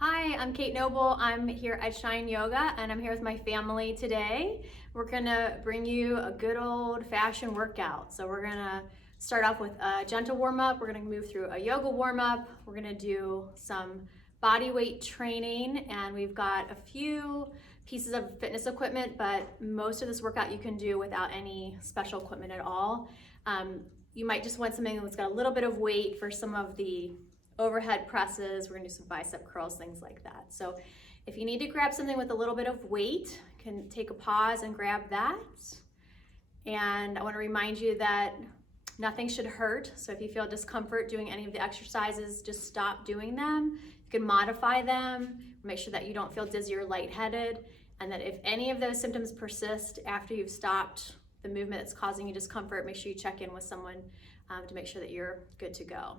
Hi, I'm Kate Noble. I'm here at Shine Yoga and I'm here with my family today. We're gonna bring you a good old-fashioned workout. So we're gonna start off with a gentle warm-up. We're gonna move through a yoga warm-up. We're gonna do some body weight training, and we've got a few pieces of fitness equipment, but most of this workout you can do without any special equipment at all. You might just want something that's got a little bit of weight for some of the overhead presses. We're gonna do some bicep curls, things like that. So if you need to grab something with a little bit of weight, you can take a pause and grab that. And I wanna remind you that nothing should hurt. So if you feel discomfort doing any of the exercises, just stop doing them. You can modify them, make sure that you don't feel dizzy or lightheaded, and that if any of those symptoms persist after you've stopped the movement that's causing you discomfort, make sure you check in with someone to make sure that you're good to go.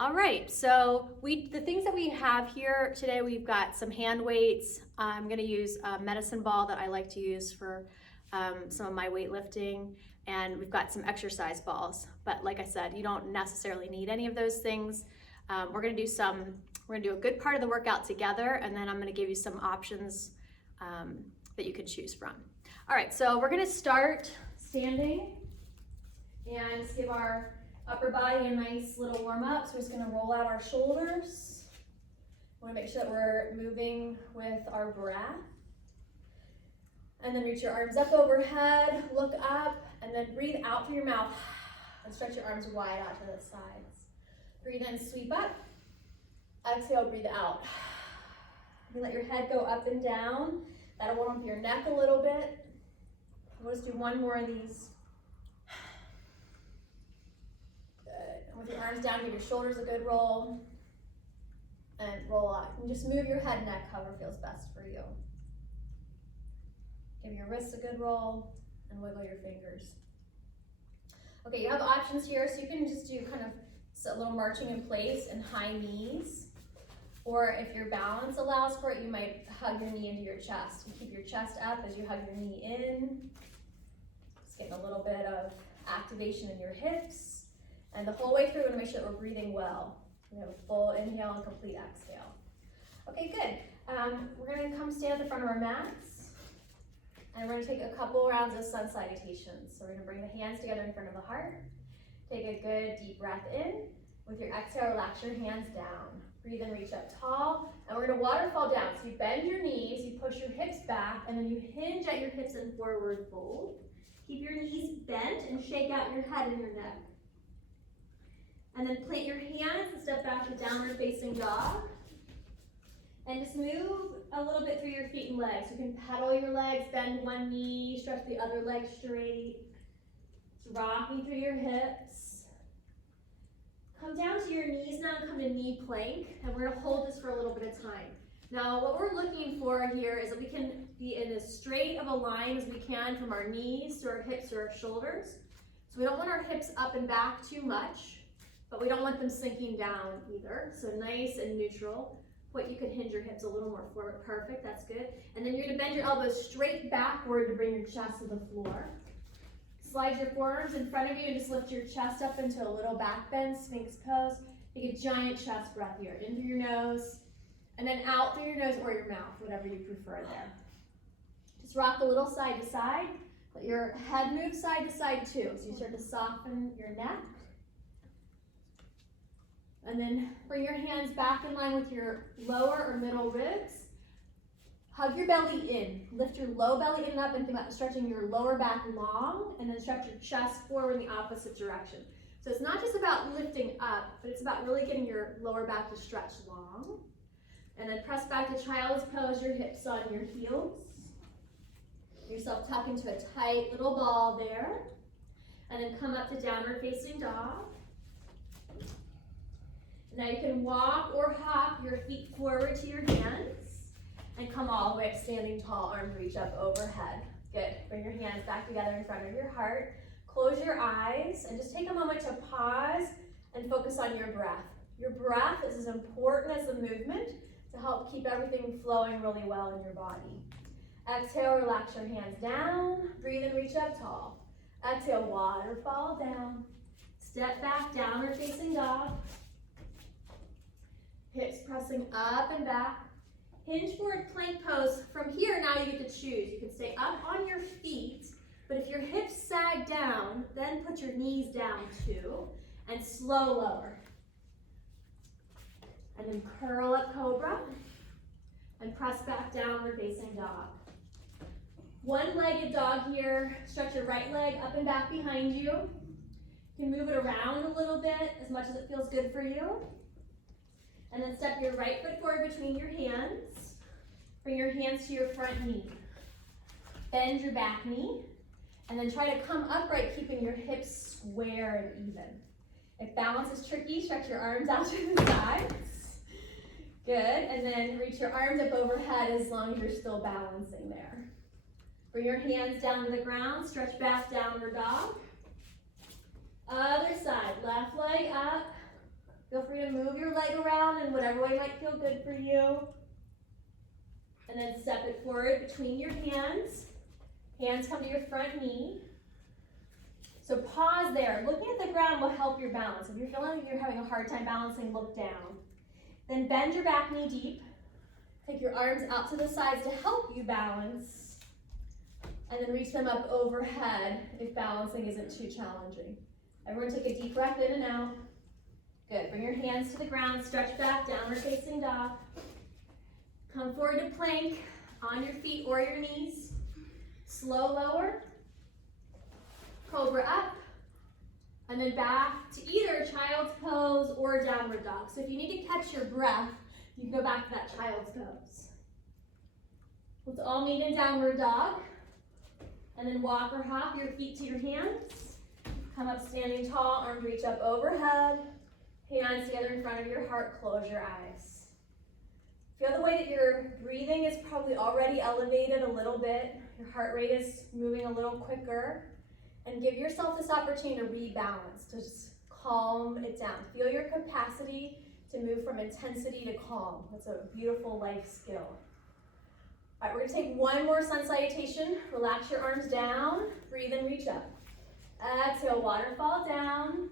All right, so the things that we have here today, we've got some hand weights. I'm gonna use a medicine ball that I like to use for some of my weightlifting, and we've got some exercise balls. But like I said, you don't necessarily need any of those things. We're gonna do a good part of the workout together, and then I'm gonna give you some options that you can choose from. All right, so we're gonna start standing and just give our upper body a nice little warm up. So we're just gonna roll out our shoulders. We wanna make sure that we're moving with our breath. And then reach your arms up overhead, look up, and then breathe out through your mouth and stretch your arms wide out to the sides. Breathe in, sweep up. Exhale, breathe out. You can let your head go up and down. That'll warm up your neck a little bit. We'll just do one more of these. With your arms down, give your shoulders a good roll, and roll out. And just move your head and neck, however feels best for you. Give your wrists a good roll, and wiggle your fingers. Okay, you have options here, so you can just do kind of a little marching in place and high knees. Or if your balance allows for it, you might hug your knee into your chest. You keep your chest up as you hug your knee in. Just getting a little bit of activation in your hips. And the whole way through, we want to make sure that we're breathing well. We have a full inhale and complete exhale. Okay, good. We're going to come stand at the front of our mats. And we're going to take a couple rounds of sun salutations. So we're going to bring the hands together in front of the heart. Take a good deep breath in. With your exhale, relax your hands down. Breathe in, reach up tall. And we're going to waterfall down. So you bend your knees, you push your hips back, and then you hinge at your hips and forward fold. Keep your knees bent and shake out your head and your neck. And then plant your hands and step back to downward facing dog. And just move a little bit through your feet and legs. You can pedal your legs, bend one knee, stretch the other leg straight. Just rocking through your hips. Come down to your knees now and come to knee plank. And we're gonna hold this for a little bit of time. Now what we're looking for here is that we can be in as straight of a line as we can from our knees to our hips or our shoulders. So we don't want our hips up and back too much, but we don't want them sinking down either. So nice and neutral. What you can hinge your hips a little more forward. Perfect, that's good. And then you're gonna bend your elbows straight backward to bring your chest to the floor. Slide your forearms in front of you and just lift your chest up into a little back bend, Sphinx pose. Take a giant chest breath here. In through your nose, and then out through your nose or your mouth, whatever you prefer there. Just rock a little side to side. Let your head move side to side too. So you start to soften your neck. And then bring your hands back in line with your lower or middle ribs. Hug your belly in. Lift your low belly in and up, and think about stretching your lower back long, and then stretch your chest forward in the opposite direction. So it's not just about lifting up, but it's about really getting your lower back to stretch long. And then press back to child's pose, your hips on your heels. Get yourself tuck into a tight little ball there. And then come up to downward facing dog. Now you can walk or hop your feet forward to your hands and come all the way up standing tall, arms reach up overhead. Good. Bring your hands back together in front of your heart. Close your eyes and just take a moment to pause and focus on your breath. Your breath is as important as the movement to help keep everything flowing really well in your body. Exhale, relax your hands down. Breathe and reach up tall. Exhale, waterfall down. Step back, downward facing dog. Hips pressing up and back. Hinge forward plank pose. From here, now you get to choose. You can stay up on your feet, but if your hips sag down, then put your knees down too, and slow lower. And then curl up cobra, and press back downward facing dog. One-legged dog here. Stretch your right leg up and back behind you. You can move it around a little bit as much as it feels good for you. And then step your right foot forward between your hands. Bring your hands to your front knee. Bend your back knee. And then try to come upright, keeping your hips square and even. If balance is tricky, stretch your arms out to the sides. Good, and then reach your arms up overhead as long as you're still balancing there. Bring your hands down to the ground, stretch back, downward dog. Other side, left leg up. Feel free to move your leg around in whatever way might feel good for you. And then step it forward between your hands. Hands come to your front knee. So pause there. Looking at the ground will help your balance. If you're feeling like you're having a hard time balancing, look down. Then bend your back knee deep. Take your arms out to the sides to help you balance. And then reach them up overhead if balancing isn't too challenging. Everyone take a deep breath in and out. Good. Bring your hands to the ground. Stretch back, downward facing dog. Come forward to plank on your feet or your knees. Slow lower. Cobra up. And then back to either child's pose or downward dog. So if you need to catch your breath, you can go back to that child's pose. Let's all meet in downward dog. And then walk or hop your feet to your hands. Come up standing tall, arms reach up overhead. Hands together in front of your heart, close your eyes. Feel the way that your breathing is probably already elevated a little bit. Your heart rate is moving a little quicker. And give yourself this opportunity to rebalance, to just calm it down. Feel your capacity to move from intensity to calm. That's a beautiful life skill. All right, we're gonna take one more sun salutation. Relax your arms down, breathe and reach up. Exhale, waterfall down.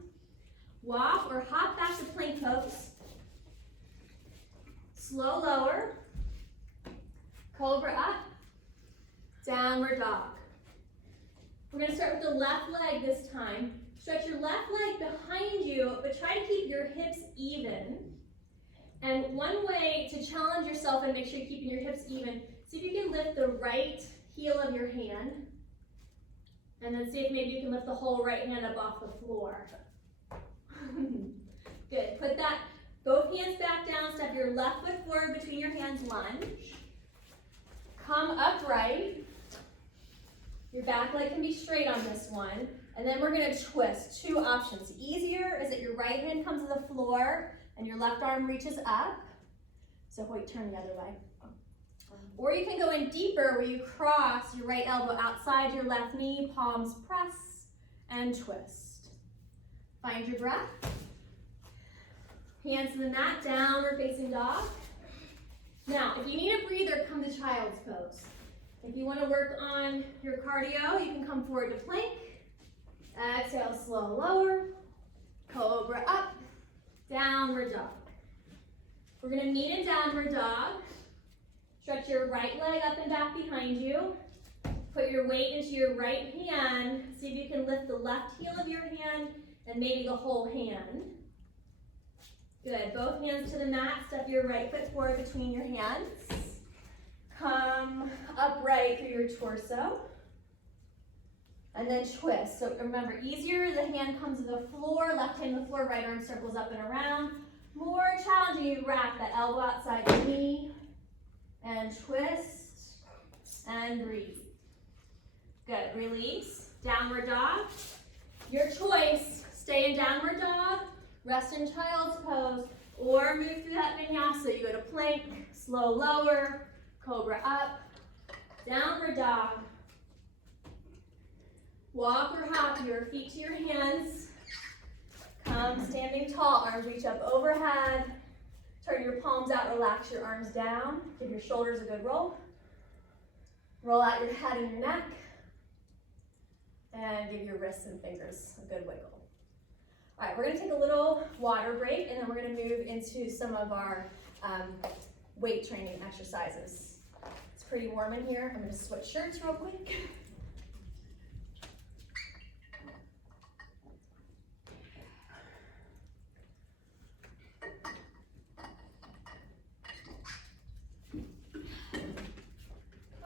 Walk or hop back to plank pose. Slow lower. Cobra up. Downward dog. We're going to start with the left leg this time. Stretch your left leg behind you, but try to keep your hips even. And one way to challenge yourself and make sure you're keeping your hips even, see if you can lift the right heel of your hand. And then see if maybe you can lift the whole right hand up off the floor. Good. Put that, both hands back down. Step your left foot forward between your hands, lunge. Come upright. Your back leg can be straight on this one. And then we're going to twist. Two options. Easier is that your right hand comes to the floor and your left arm reaches up. So Hoyt, turn the other way. Or you can go in deeper where you cross your right elbow outside your left knee, palms press, and twist. Find your breath. Hands to the mat, downward facing dog. Now, if you need a breather, come to child's pose. If you want to work on your cardio, you can come forward to plank. Exhale, slow lower. Cobra up. Downward dog. We're going to meet in downward dog. Stretch your right leg up and back behind you. Put your weight into your right hand. See if you can lift the left heel of your hand and maybe the whole hand. Good. Both hands to the mat. Step your right foot forward between your hands. Come upright through your torso. And then twist. So remember, easier, the hand comes to the floor, left hand to the floor, right arm circles up and around. More challenging, you wrap that elbow outside the knee. And twist. And breathe. Good. Release. Downward dog. Your choice. Stay in downward dog. Rest in child's pose. Or move through that vinyasa. You go to plank. Slow lower. Cobra up. Downward dog. Walk or hop your feet to your hands. Come standing tall. Arms reach up overhead. Turn your palms out. Relax your arms down. Give your shoulders a good roll. Roll out your head and your neck. And give your wrists and fingers a good wiggle. All right, we're gonna take a little water break and then we're gonna move into some of our weight training exercises. It's pretty warm in here. I'm gonna switch shirts real quick.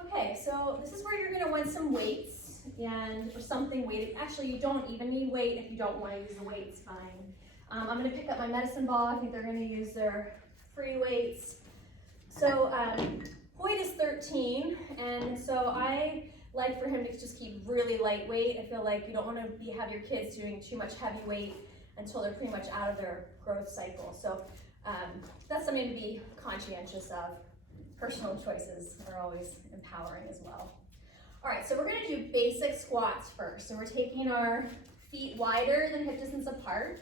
Okay, so this is where you're gonna want some weights or something weighted. Actually, you don't even need weight. If you don't want to use the weight, it's fine. I'm gonna pick up my medicine ball. I think they're gonna use their free weights. So Hoyt is 13, and so I like for him to just keep really lightweight. I feel like you don't want to have your kids doing too much heavy weight until they're pretty much out of their growth cycle. So that's something to be conscientious of. Personal choices are always empowering as well. All right, so we're gonna do basic squats first. So we're taking our feet wider than hip distance apart.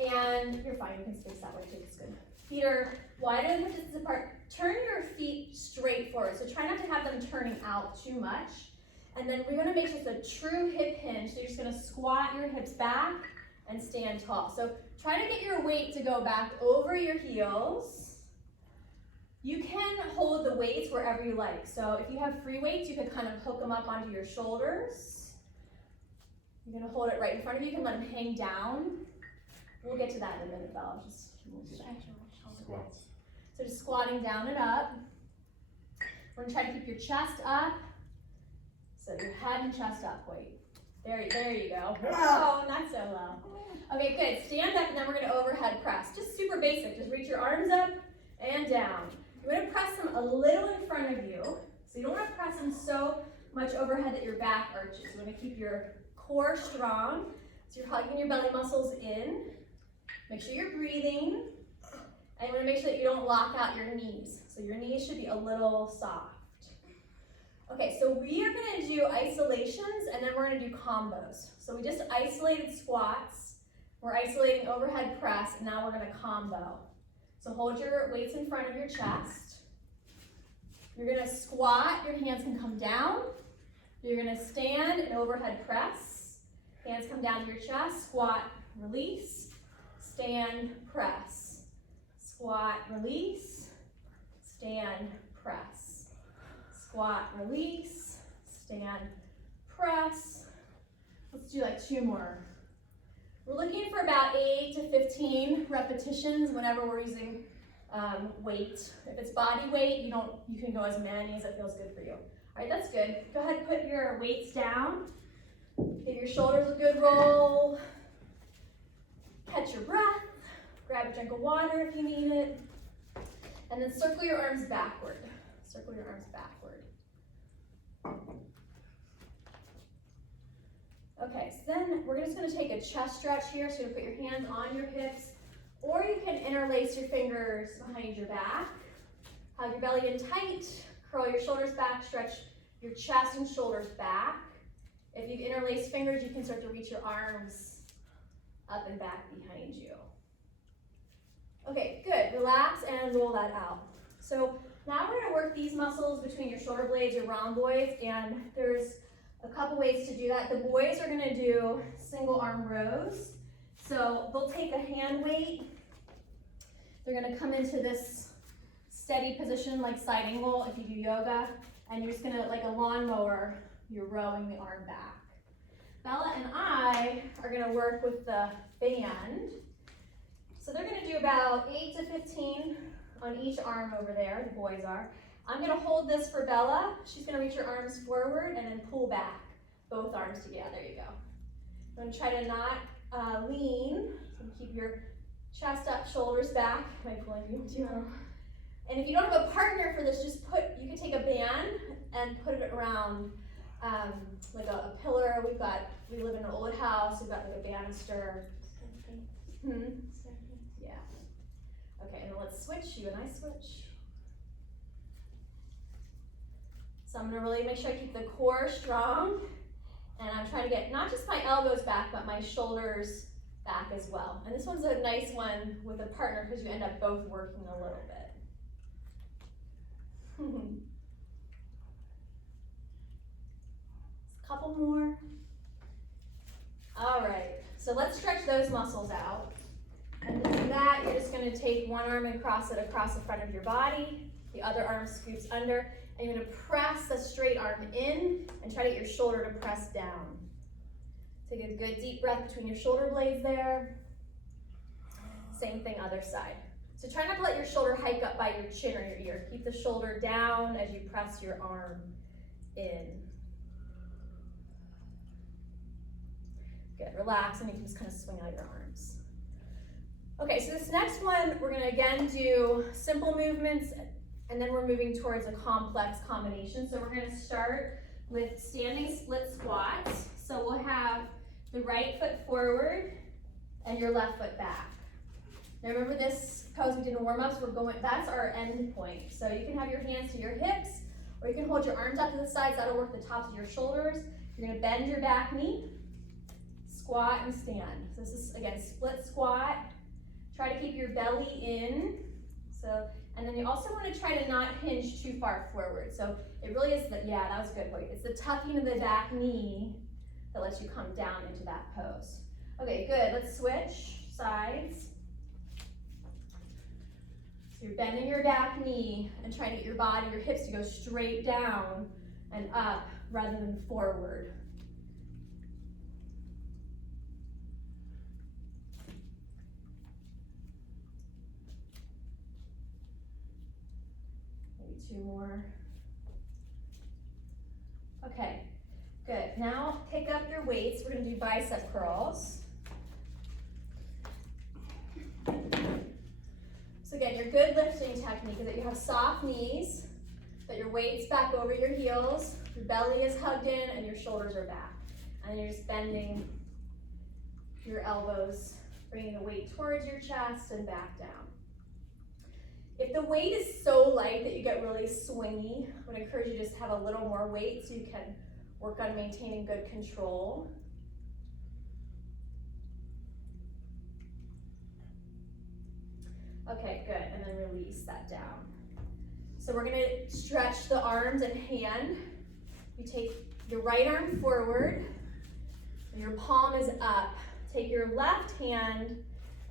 And you're fine, you can space that way too, it's good. Feet are wider than hip distance apart. Turn your feet straight forward. So try not to have them turning out too much. And then we're gonna make this a true hip hinge. So you're just gonna squat your hips back and stand tall. So try to get your weight to go back over your heels. You can hold the weights wherever you like. So if you have free weights, you can kind of hook them up onto your shoulders. You're gonna hold it right in front of you. You can let them hang down. We'll get to that in a minute, Belle. Squats. So just squatting down and up. We're gonna try to keep your chest up. So your head and chest up, wait. There you go. Oh, not so low. Okay, good. Stand up and then we're gonna overhead press. Just super basic. Just reach your arms up and down. You're going to press them a little in front of you. So you don't want to press them so much overhead that your back arches. You want to keep your core strong. So you're hugging your belly muscles in. Make sure you're breathing. And you want to make sure that you don't lock out your knees. So your knees should be a little soft. Okay, so we are going to do isolations and then we're going to do combos. So we just isolated squats. We're isolating overhead press, and now we're going to combo. So hold your weights in front of your chest. You're gonna squat, your hands can come down. You're gonna stand and overhead press. Hands come down to your chest, squat, release, stand, press. Squat, release, stand, press. Squat, release, stand, press. Let's do like 2 more. We're looking for about 8 to 15 repetitions whenever we're using weight. If it's body weight, you can go as many as it feels good for you. All right, that's good. Go ahead and put your weights down. Give your shoulders a good roll. Catch your breath. Grab a drink of water if you need it. And then circle your arms backward. Circle your arms backward. Okay, so then we're just going to take a chest stretch here. So you put your hands on your hips, or you can interlace your fingers behind your back. Hug your belly in tight, curl your shoulders back, stretch your chest and shoulders back. If you've interlaced fingers, you can start to reach your arms up and back behind you. Okay, good. Relax and roll that out. So now we're going to work these muscles between your shoulder blades, your rhomboids, and there's a couple ways to do that. The boys are gonna do single arm rows. So they'll take a hand weight. They're gonna come into this steady position like side angle if you do yoga. And you're just gonna, like a lawnmower, you're rowing the arm back. Bella and I are gonna work with the band. So they're gonna do about 8 to 15 on each arm over there, the boys are. I'm gonna hold this for Bella. She's gonna reach her arms forward and then pull back both arms together. There you go. I'm gonna try to not lean. So keep your chest up, shoulders back. Am I pulling you too? And if you don't have a partner for this, you can take a band and put it around like a pillar. We live in an old house. We've got like a banister. Yeah. Okay, and let's switch. You and I switch. So I'm gonna really make sure I keep the core strong, and I'm trying to get not just my elbows back, but my shoulders back as well. And this one's a nice one with a partner because you end up both working a little bit. A couple more. All right, So let's stretch those muscles out. And to do that, you're just gonna take one arm and cross it across the front of your body. The other arm scoops under, and you're gonna press the straight arm in and try to get your shoulder to press down. Take a good deep breath between your shoulder blades there. Same thing, other side. So try not to let your shoulder hike up by your chin or your ear. Keep the shoulder down as you press your arm in. Good, relax, and you can just kind of swing out your arms. Okay, so this next one, we're gonna again do simple movements, and then we're moving towards a complex combination. So we're gonna start with standing split squats. So we'll have the right foot forward and your left foot back. Now remember this pose we did in warm-ups, that's our end point. So you can have your hands to your hips, or you can hold your arms out to the sides, that'll work the tops of your shoulders. You're gonna bend your back knee, squat and stand. So this is, again, split squat. Try to keep your belly in. And then you also want to try to not hinge too far forward. So it really is yeah, that was a good point. It's the tucking of the back knee that lets you come down into that pose. Okay, good. Let's switch sides. So you're bending your back knee and trying to get your body, your hips to go straight down and up rather than forward. Two more. Okay, good. Now pick up your weights. We're going to do bicep curls. So again, your good lifting technique is that you have soft knees, that your weight's back over your heels, your belly is hugged in, and your shoulders are back. And you're just bending your elbows, bringing the weight towards your chest and back down. If the weight is so light that you get really swingy, I would encourage you to just have a little more weight so you can work on maintaining good control. Okay, good, and then release that down. So we're gonna stretch the arms and hand. You take your right arm forward, and your palm is up. Take your left hand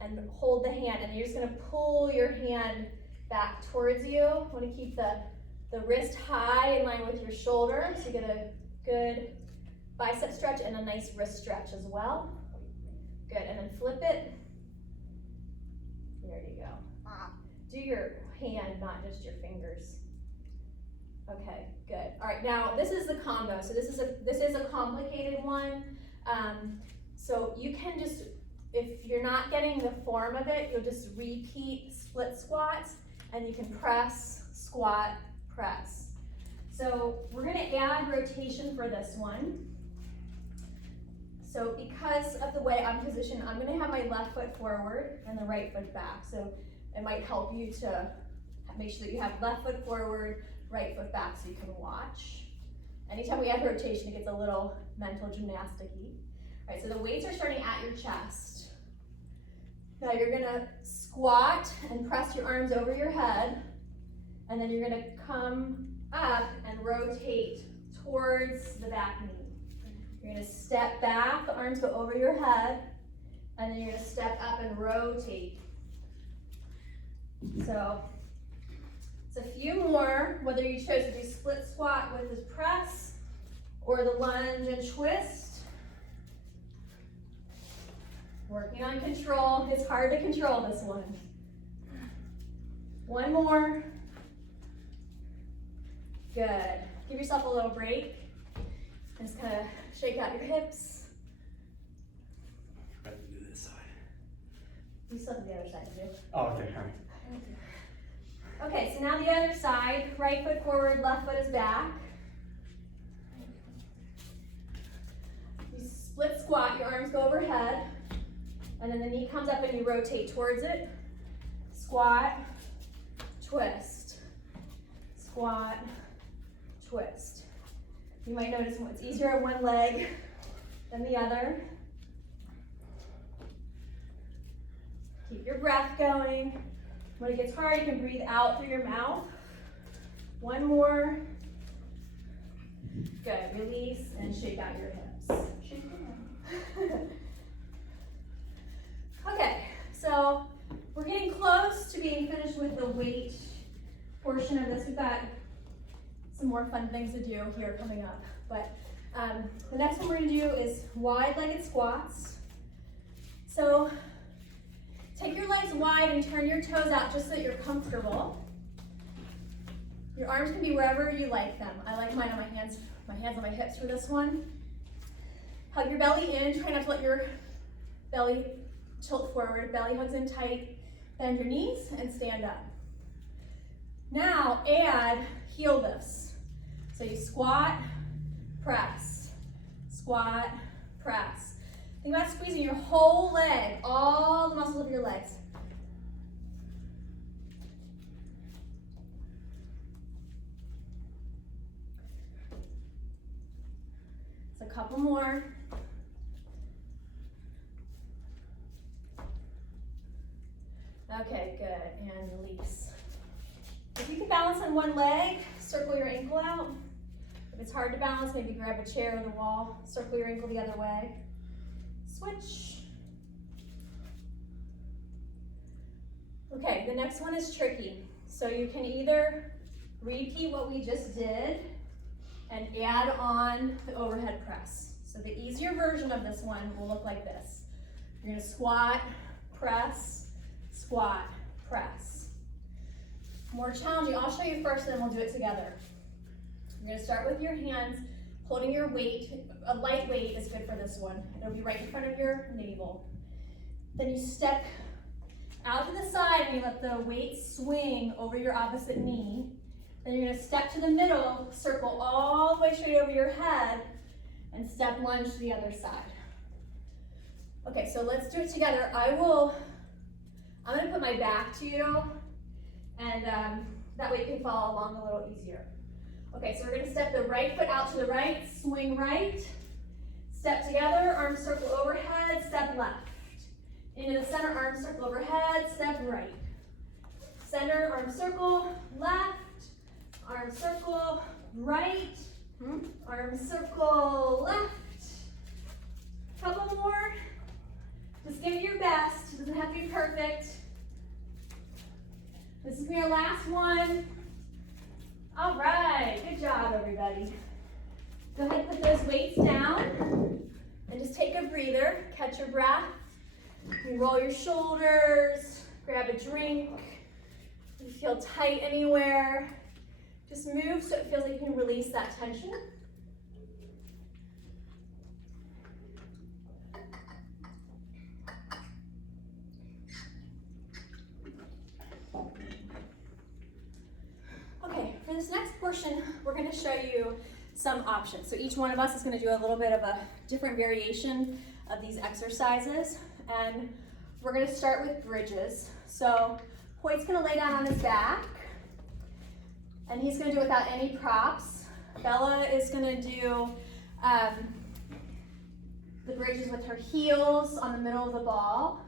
and hold the hand, and you're just gonna pull your hand back towards you. You want to keep the wrist high in line with your shoulder, so you get a good bicep stretch and a nice wrist stretch as well. Good, and then flip it. There you go. Do your hand, not just your fingers. Okay, good. All right, now this is the combo. So this is a complicated one. So you can just, if you're not getting the form of it, you'll just repeat split squats, and you can press, squat, press. So we're gonna add rotation for this one. So because of the way I'm positioned, I'm gonna have my left foot forward and the right foot back. So it might help you to make sure that you have left foot forward, right foot back so you can watch. Anytime we add rotation, it gets a little mental gymnastic-y. All right, so the weights are starting at your chest. Now you're gonna squat and press your arms over your head, and then you're gonna come up and rotate towards the back knee. You're gonna step back, the arms go over your head, and then you're gonna step up and rotate. So it's a few more, whether you chose to do split squat with this press or the lunge and twist. Working on control. It's hard to control this one. One more. Good. Give yourself a little break. Just kind of shake out your hips. Try to do this side. You still have the other side to do. Oh, okay, all right. Okay, so now the other side. Right foot forward, left foot is back. You split squat, your arms go overhead. And then the knee comes up and you rotate towards it. Squat, twist, squat, twist. You might notice it's easier on one leg than the other. Keep your breath going. When it gets hard, you can breathe out through your mouth. One more. Good, release and shake out your hips. Okay, so we're getting close to being finished with the weight portion of this. We've got some more fun things to do here coming up. But the next one we're gonna do is wide-legged squats. So take your legs wide and turn your toes out just so that you're comfortable. Your arms can be wherever you like them. I like mine on my hands on my hips for this one. Hug your belly in, try not to let your belly tilt forward. Belly hugs in tight. Bend your knees and stand up. Now add heel lifts. So you squat, press, squat, press. Think about squeezing your whole leg, all the muscles of your legs. A couple more. Okay, good, and release. If you can balance on one leg, circle your ankle out. If it's hard to balance, maybe grab a chair or the wall, circle your ankle the other way. Switch. Okay, the next one is tricky. So you can either repeat what we just did and add on the overhead press. So the easier version of this one will look like this. You're gonna squat, press, squat, press. More challenging, I'll show you first and then we'll do it together. You're gonna start with your hands, holding your weight. A light weight is good for this one. It'll be right in front of your navel. Then you step out to the side and you let the weight swing over your opposite knee. Then you're gonna step to the middle, circle all the way straight over your head, and step lunge to the other side. Okay, so let's do it together. I'm gonna put my back to you, and that way you can follow along a little easier. Okay, so we're gonna step the right foot out to the right, swing right, step together, arm circle overhead, step left. Into the center, arm circle overhead, step right. Center, arm circle, left. Arm circle, right, arm circle, left. Couple more. Just give it your best. It doesn't have to be perfect. This is your last one. All right, good job, everybody. Go ahead and put those weights down and just take a breather. Catch your breath. You roll your shoulders, grab a drink. If you feel tight anywhere, just move so it feels like you can release that tension. Okay, for this next portion, we're going to show you some options. So each one of us is going to do a little bit of a different variation of these exercises. And we're going to start with bridges. So Hoyt's going to lay down on his back. And he's gonna do it without any props. Bella is gonna do the bridges with her heels on the middle of the ball.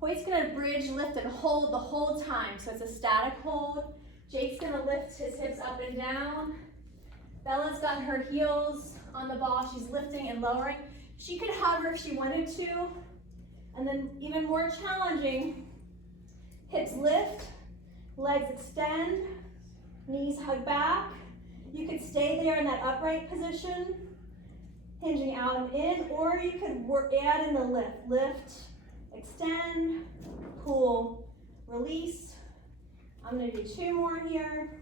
Hoyt's gonna bridge, lift, and hold the whole time. So it's a static hold. Jake's gonna lift his hips up and down. Bella's got her heels on the ball. She's lifting and lowering. She could hover if she wanted to. And then even more challenging, hips lift, legs extend, knees hug back. You could stay there in that upright position, hinging out and in, or you could add in the lift. Lift, extend, pull, release. I'm gonna do 2 more here.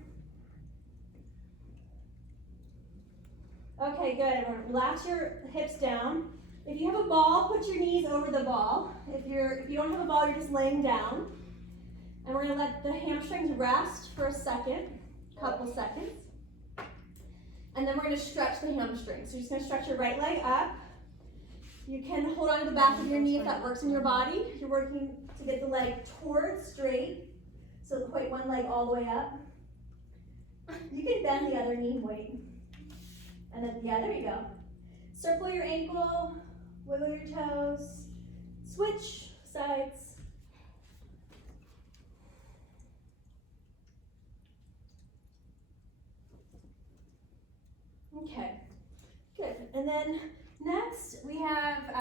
Okay, good. Relax your hips down. If you have a ball, put your knees over the ball. If you don't have a ball, you're just laying down. And we're gonna let the hamstrings rest for a second. Couple seconds. And then we're going to stretch the hamstrings. So you're just going to stretch your right leg up. You can hold on to the back of your knee if that works in your body. You're working to get the leg towards straight. So point one leg all the way up. You can bend the other knee, wait. And then, yeah, there you go. Circle your ankle, wiggle your toes, switch sides. Okay, good. And then next we have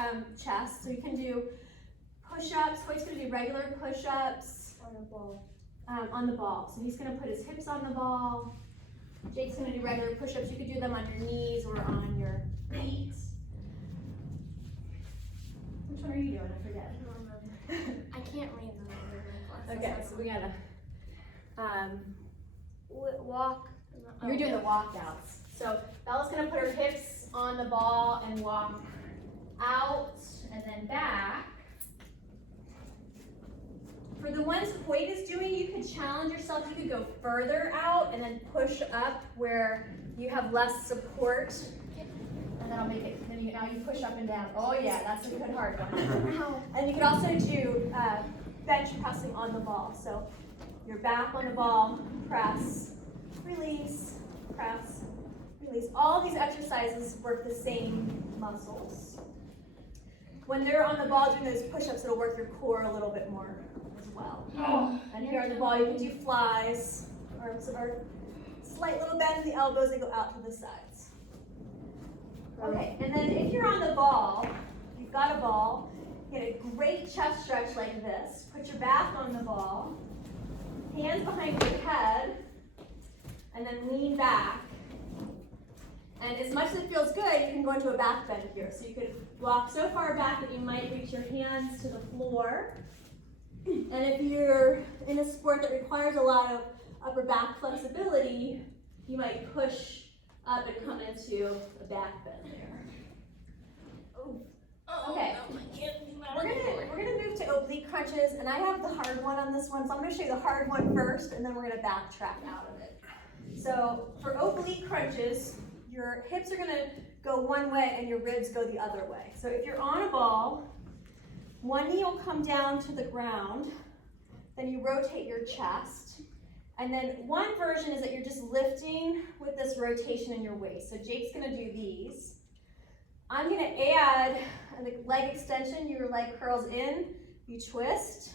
chest. So you can do push-ups. Hoyt's gonna do regular push-ups On the ball. on the ball. So he's gonna put his hips on the ball. Jake's gonna do regular push-ups. You could do them on your knees or on your feet. Which one are you doing? I forget. I don't remember. I can't read the number in class. Okay, so we gotta, Walk. you're doing the walkouts. So Bella's gonna put her hips on the ball and walk out and then back. For the ones Hoyt is doing, you could challenge yourself. You could go further out and then push up where you have less support. And that'll make it, then now you push up and down. Oh yeah, that's a good hard one. And you could also do bench pressing on the ball. So your back on the ball, press, release, press, release. All these exercises work the same muscles. When they're on the ball doing those push-ups, it'll work your core a little bit more as well. And here on the ball, you can do flies. Arms are slight little bend in the elbows, they go out to the sides. Okay, and then if you're on the ball, you've got a ball, get a great chest stretch like this. Put your back on the ball, hands behind your head, and then lean back. And as much as it feels good, you can go into a back bend here. So you could walk so far back that you might reach your hands to the floor. And if you're in a sport that requires a lot of upper back flexibility, you might push up and come into a back bend there. Okay. We're gonna move to oblique crunches, and I have the hard one on this one, so I'm gonna show you the hard one first, and then we're gonna backtrack out of it. So for oblique crunches, your hips are gonna go one way and your ribs go the other way. So if you're on a ball, one knee will come down to the ground, then you rotate your chest, and then one version is that you're just lifting with this rotation in your waist. So Jake's gonna do these. I'm gonna add a leg extension. Your leg curls in, you twist.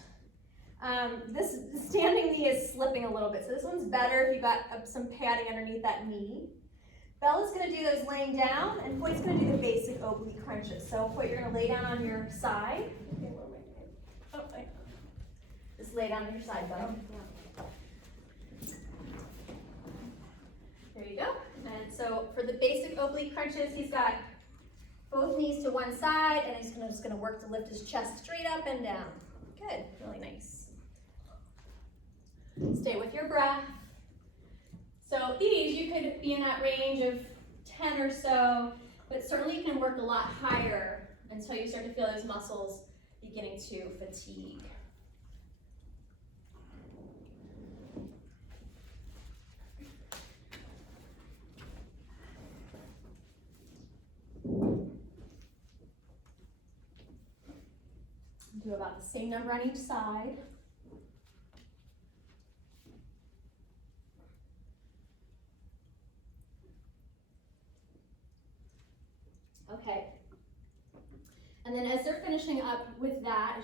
This standing knee is slipping a little bit, so this one's better if you got some padding underneath that knee. Bella's gonna do those laying down, and Hoyt's gonna do the basic oblique crunches. So Hoyt, you're gonna lay down on your side. Okay, where am I going? Oh, Just lay down on your side, Bella. There you go. And so for the basic oblique crunches, he's got both knees to one side, and he's just gonna work to lift his chest straight up and down. Good, really nice. Stay with your breath. So these, you could be in that range of 10 or so, but certainly you can work a lot higher until you start to feel those muscles beginning to fatigue. Do about the same number on each side. Okay. And then as they're finishing up with that,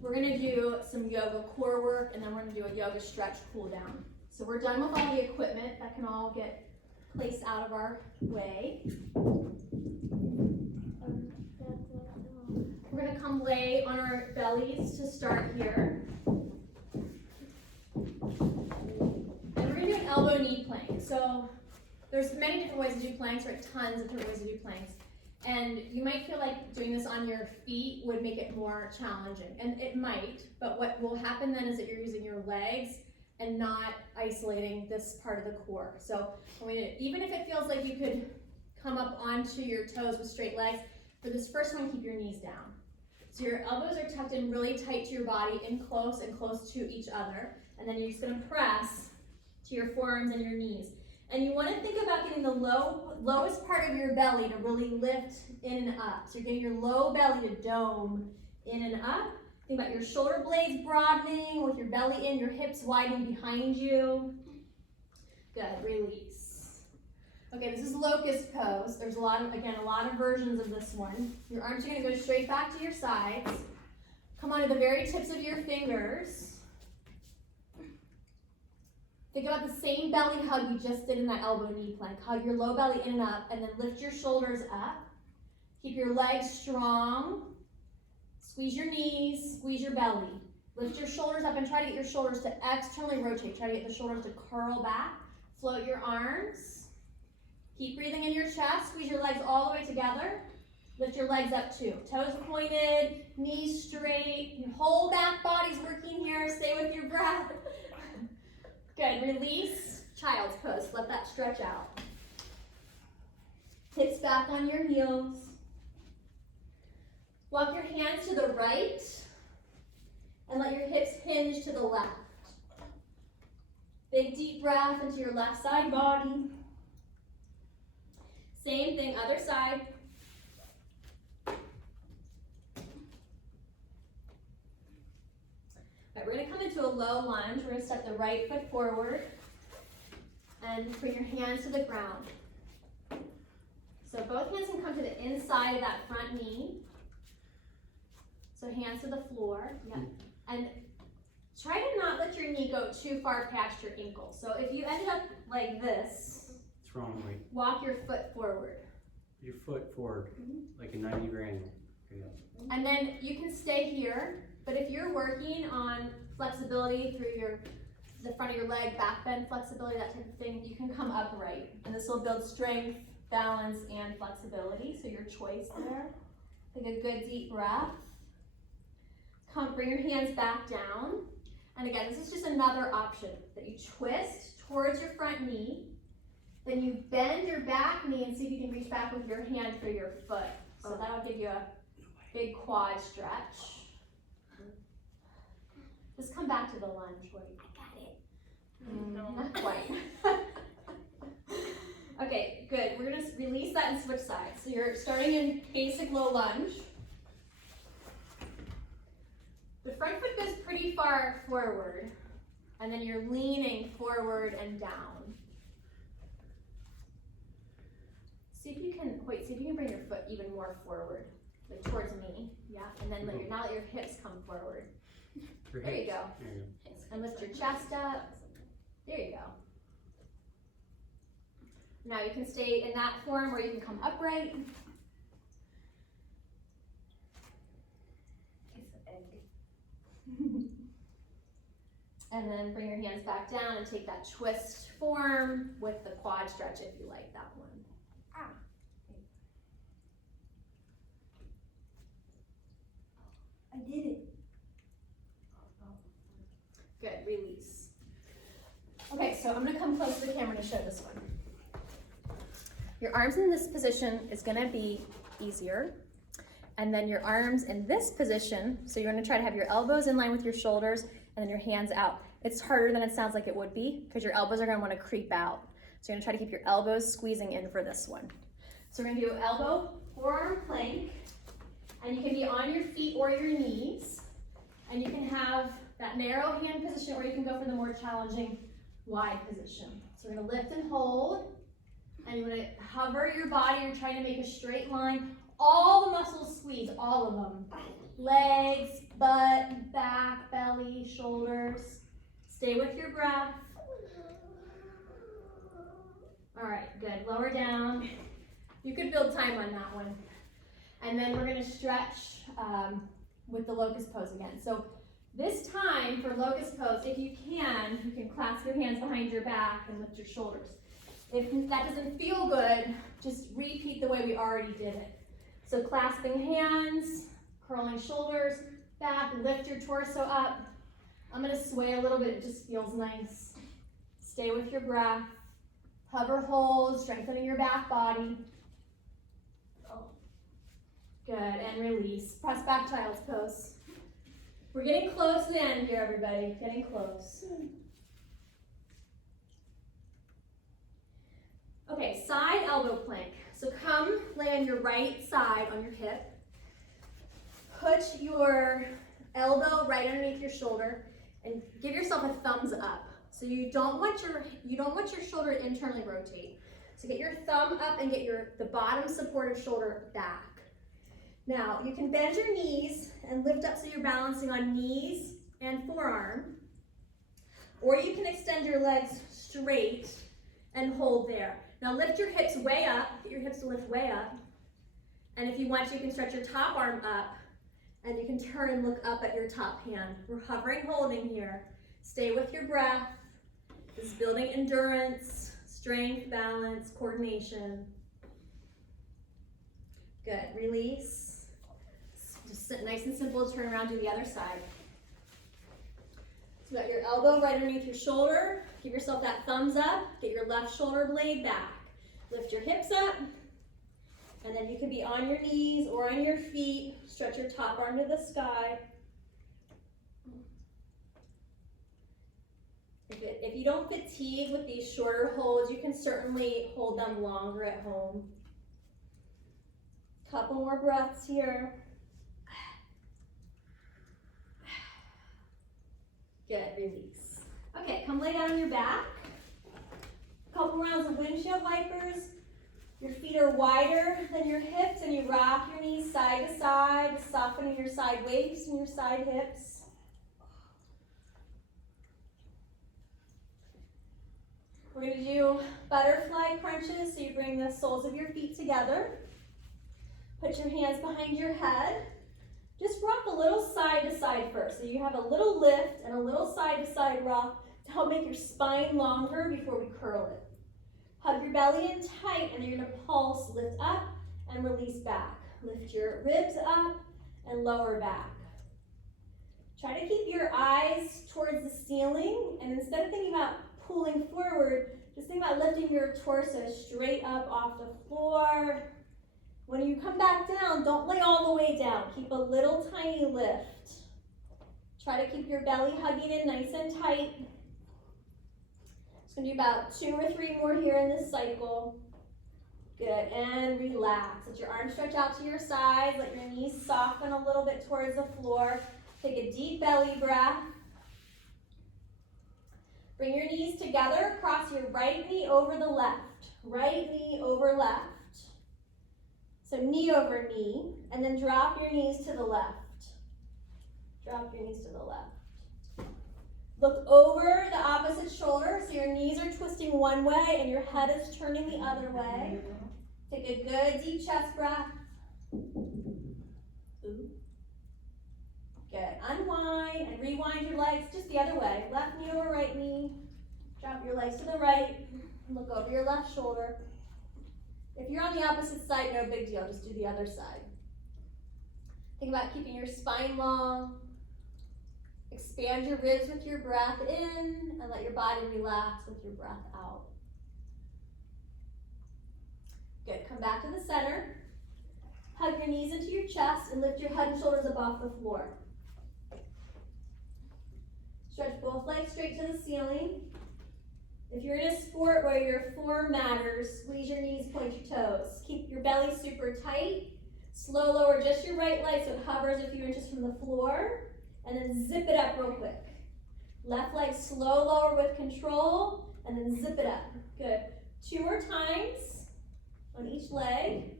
we're gonna do some yoga core work, and then we're gonna do a yoga stretch cool down. So we're done with all the equipment. That can all get placed out of our way. We're gonna come lay on our bellies to start here. And we're gonna do an elbow knee plank. So there's many different ways to do planks, right? Tons of different ways to do planks. And you might feel like doing this on your feet would make it more challenging. And it might, but what will happen then is that you're using your legs and not isolating this part of the core. So even if it feels like you could come up onto your toes with straight legs, for this first one, keep your knees down. So your elbows are tucked in really tight to your body, in close and close to each other. And then you're just gonna press to your forearms and your knees. And you wanna think about getting the lowest part of your belly to really lift in and up. So you're getting your low belly to dome in and up. Think about your shoulder blades broadening with your belly in, your hips widening behind you. Good, release. Okay, this is locust pose. There's a lot of versions of this one. Your arms are gonna go straight back to your sides. Come onto the very tips of your fingers. Think about the same belly hug you just did in that elbow knee plank. Hug your low belly in and up, and then lift your shoulders up. Keep your legs strong. Squeeze your knees, squeeze your belly. Lift your shoulders up and try to get your shoulders to externally rotate. Try to get the shoulders to curl back. Float your arms. Keep breathing in your chest. Squeeze your legs all the way together. Lift your legs up too. Toes pointed, knees straight. Your whole back body's working here. Stay with your breath. Good. Release. Child's pose. Let that stretch out. Hips back on your heels. Walk your hands to the right and let your hips hinge to the left. Big deep breath into your left side body. Same thing, other side. All right, we're gonna come into a low lunge. We're gonna step the right foot forward and bring your hands to the ground. So both hands can come to the inside of that front knee. So hands to the floor, yeah. And try to not let your knee go too far past your ankle. So if you ended up like this, It's wrong way. walk your foot forward. Your foot forward, like a 90-degree angle. Okay. And then you can stay here, but if you're working on flexibility through the front of your leg, back bend flexibility, that type of thing, you can come upright. And this will build strength, balance, and flexibility. So your choice there. Take a good deep breath. Bring your hands back down. And again, this is just another option that you twist towards your front knee. Then you bend your back knee and see if you can reach back with your hand for your foot. So that'll give you a big quad stretch. Just come back to the lunge. Wait. I got it. Not quite. Okay, good. We're gonna release that and switch sides. So you're starting in basic low lunge. The front foot goes pretty far forward, and then you're leaning forward and down. See if you can bring your foot even more forward, like towards me. Yeah, and then now let your hips come forward. Your There you hips. go. There you go. And lift your chest up. There you go. Now you can stay in that form or you can come upright. And then bring your hands back down and take that twist form with the quad stretch if you like that one. I did it. Good, release. Okay, so I'm gonna come close to the camera to show this one. Your arms in this position is gonna be easier. And then your arms in this position, so you're gonna try to have your elbows in line with your shoulders and then your hands out. It's harder than it sounds like it would be because your elbows are gonna wanna creep out. So you're gonna try to keep your elbows squeezing in for this one. So we're gonna do elbow, forearm plank, and you can be on your feet or your knees. And you can have that narrow hand position or you can go for the more challenging wide position. So we're gonna lift and hold, and you're gonna hover your body, you're trying to make a straight line. All the muscles squeeze, all of them. Legs, butt, back, belly, shoulders. Stay with your breath. All right, good, lower down. You could build time on that one. And then we're gonna stretch with the locust pose again. So this time for locust pose, if you can clasp your hands behind your back and lift your shoulders. If that doesn't feel good, just repeat the way we already did it. So clasping hands, curling shoulders, back, lift your torso up. I'm gonna sway a little bit, it just feels nice. Stay with your breath. Hover, hold, strengthening your back body. Good, and release. Press back, child's pose. We're getting close to the end here, everybody. Getting close. Okay, side elbow plank. So come lay on your right side on your hip. Put your elbow right underneath your shoulder and give yourself a thumbs up. So you don't want your shoulder to internally rotate. So get your thumb up and get the bottom supportive shoulder back. Now, you can bend your knees and lift up so you're balancing on knees and forearm. Or you can extend your legs straight and hold there. Now lift your hips way up, get your hips to lift way up. And if you want, you can stretch your top arm up And you can turn and look up at your top hand. We're hovering, holding here. Stay with your breath. This is building endurance, strength, balance, coordination. Good, release. Just sit nice and simple, turn around, do the other side. So you got your elbow right underneath your shoulder. Give yourself that thumbs up. Get your left shoulder blade back. Lift your hips up. And then you can be on your knees or on your feet. Stretch your top arm to the sky. If you don't fatigue with these shorter holds, you can certainly hold them longer at home. Couple more breaths here. Good, release. Okay, come lay down on your back. Couple rounds of windshield wipers. Your feet are wider than your hips, and you rock your knees side to side, softening your side waist and your side hips. We're going to do butterfly crunches, so you bring the soles of your feet together. Put your hands behind your head. Just rock a little side to side first. So you have a little lift and a little side to side rock to help make your spine longer before we curl it. Hug your belly in tight, and you're going to pulse, lift up and release back. Lift your ribs up and lower back. Try to keep your eyes towards the ceiling, and instead of thinking about pulling forward, just think about lifting your torso straight up off the floor. When you come back down, don't lay all the way down. Keep a little tiny lift. Try to keep your belly hugging in nice and tight. Just gonna do about 2 or 3 more here in this cycle. Good, and relax. Let your arms stretch out to your sides. Let your knees soften a little bit towards the floor. Take a deep belly breath. Bring your knees together, cross your right knee over the left. Right knee over left. So knee over knee, and then drop your knees to the left. Drop your knees to the left. Look over the opposite shoulder, so your knees are twisting one way and your head is turning the other way. Take a good deep chest breath. Ooh. Good. Unwind and rewind your legs just the other way. Left knee over right knee. Drop your legs to the right. Look over your left shoulder. If you're on the opposite side, no big deal. Just do the other side. Think about keeping your spine long. Expand your ribs with your breath in and let your body relax with your breath out. Good. Come back to the center. Hug your knees into your chest and lift your head and shoulders up off the floor. Stretch both legs straight to the ceiling. If you're in a sport where your form matters, squeeze your knees, point your toes. Keep your belly super tight. Slow lower just your right leg so it hovers a few inches from the floor. And then zip it up real quick. Left leg slow lower with control, and then zip it up. Good. 2 more times on each leg.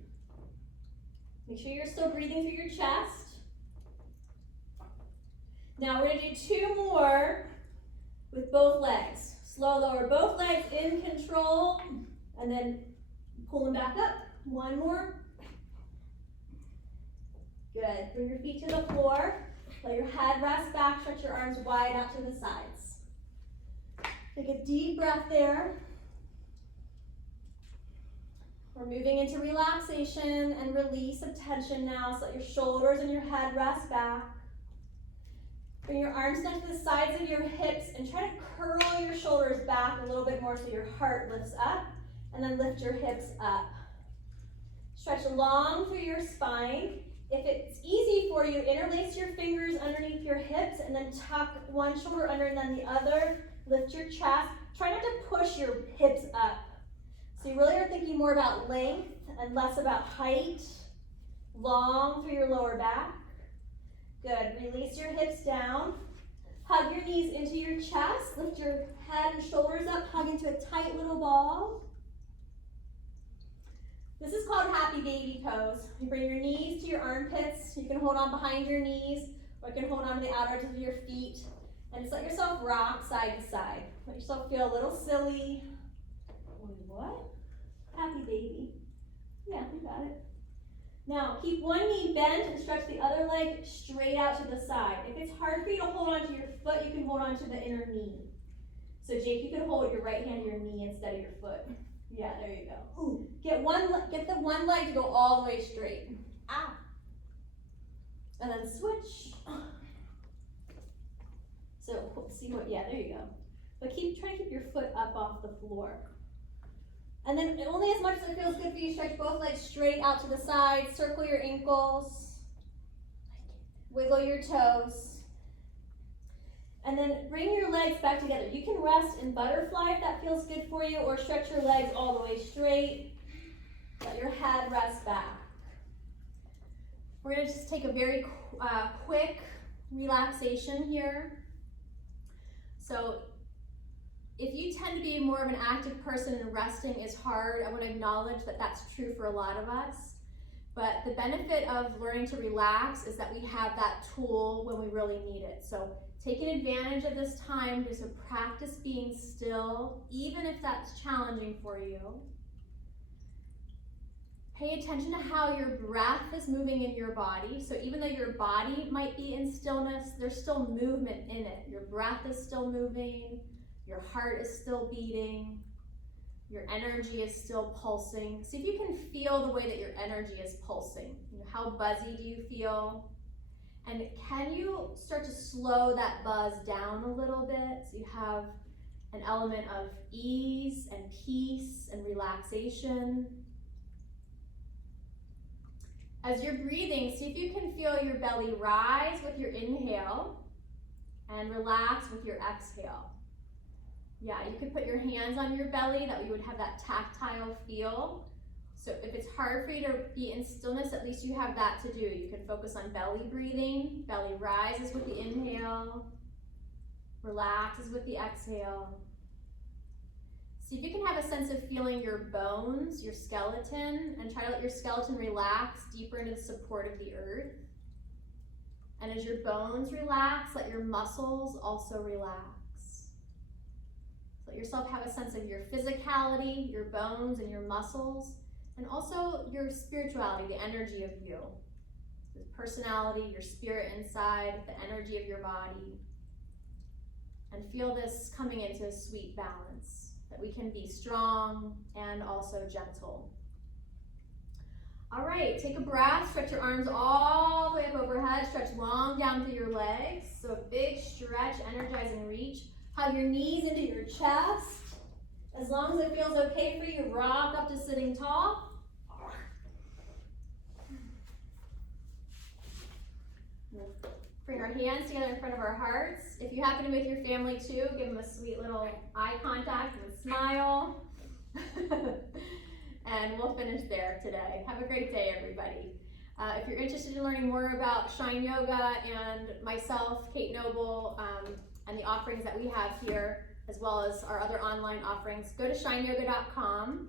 Make sure you're still breathing through your chest. Now we're going to do 2 more with both legs. Slow lower both legs in control, and then pull them back up. 1 more. Good. Bring your feet to the floor. Let your head rest back. Stretch your arms wide out to the sides. Take a deep breath there. We're moving into relaxation and release of tension now. So let your shoulders and your head rest back. Bring your arms down to the sides of your hips and try to curl your shoulders back a little bit more so your heart lifts up, and then lift your hips up. Stretch long through your spine. If it's easy for you, interlace your fingers underneath your hips and then tuck one shoulder under and then the other. Lift your chest. Try not to push your hips up. So you really are thinking more about length and less about height. Long through your lower back. Good. Release your hips down. Hug your knees into your chest. Lift your head and shoulders up. Hug into a tight little ball. This is called happy baby pose. You bring your knees to your armpits. You can hold on behind your knees, or you can hold on to the outer edges of your feet. And just let yourself rock side to side. Let yourself feel a little silly. What? Happy baby. Yeah, you got it. Now, keep one knee bent and stretch the other leg straight out to the side. If it's hard for you to hold onto your foot, you can hold onto the inner knee. So Jake, you can hold your right hand to your knee instead of your foot. Yeah, there you go. Ooh. Get the one leg to go all the way straight. Ah. And then switch. So see what? Yeah, there you go. But try to keep your foot up off the floor. And then only as much as it feels good for you, stretch both legs straight out to the side, circle your ankles, wiggle your toes. And then bring your legs back together. You can rest in butterfly if that feels good for you, or stretch your legs all the way straight. Let your head rest back. We're gonna just take a very quick relaxation here. So if you tend to be more of an active person and resting is hard, I want to acknowledge that that's true for a lot of us. But the benefit of learning to relax is that we have that tool when we really need it. So taking advantage of this time just to practice being still, even if that's challenging for you. Pay attention to how your breath is moving in your body. So even though your body might be in stillness, there's still movement in it. Your breath is still moving. Your heart is still beating. Your energy is still pulsing. See if you can feel the way that your energy is pulsing. You know, how buzzy do you feel? And can you start to slow that buzz down a little bit so you have an element of ease and peace and relaxation? As you're breathing, see if you can feel your belly rise with your inhale and relax with your exhale. Yeah, you could put your hands on your belly, that you would have that tactile feel. So if it's hard for you to be in stillness, at least you have that to do. You can focus on belly breathing. Belly rises with the inhale, relaxes with the exhale. See if you can have a sense of feeling your bones, your skeleton, and try to let your skeleton relax deeper into the support of the earth. And as your bones relax, let your muscles also relax. Let yourself have a sense of your physicality, your bones and your muscles, and also your spirituality, the energy of you. The personality, your spirit inside, the energy of your body. And feel this coming into a sweet balance, that we can be strong and also gentle. All right, take a breath, stretch your arms all the way up overhead, stretch long down through your legs. So a big stretch, energize and reach. Hug your knees into your chest. As long as it feels okay for you, rock up to sitting tall. We'll bring our hands together in front of our hearts. If you happen to be with your family too, give them a sweet little eye contact and a smile. And we'll finish there today. Have a great day, everybody. If you're interested in learning more about Shine Yoga and myself, Kate Noble, and the offerings that we have here, as well as our other online offerings, go to shineyoga.com.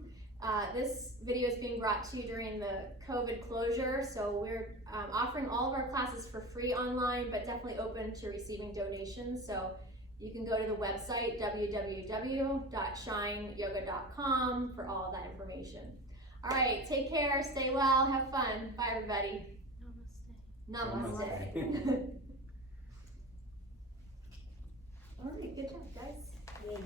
This video is being brought to you during the COVID closure, so we're offering all of our classes for free online, but definitely open to receiving donations. So you can go to the website, www.shineyoga.com, for all of that information. All right, take care, stay well, have fun. Bye, everybody. Namaste. All right, good job, guys. Yay.